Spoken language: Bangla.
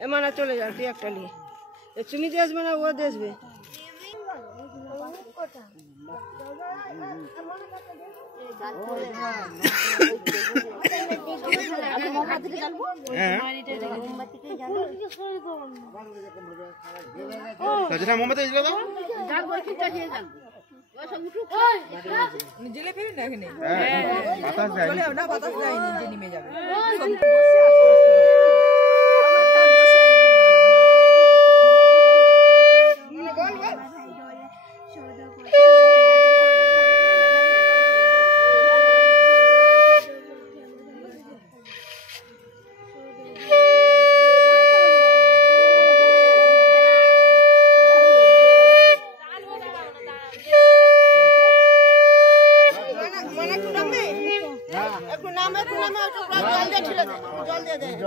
এমানা চলে যান তুই একটা নিয়ে তুমি দেখবে না ও দেখবে জেলে ফেরি না এখানে বাতাস যায়নি যে নেমে যাবে জল দিয়ে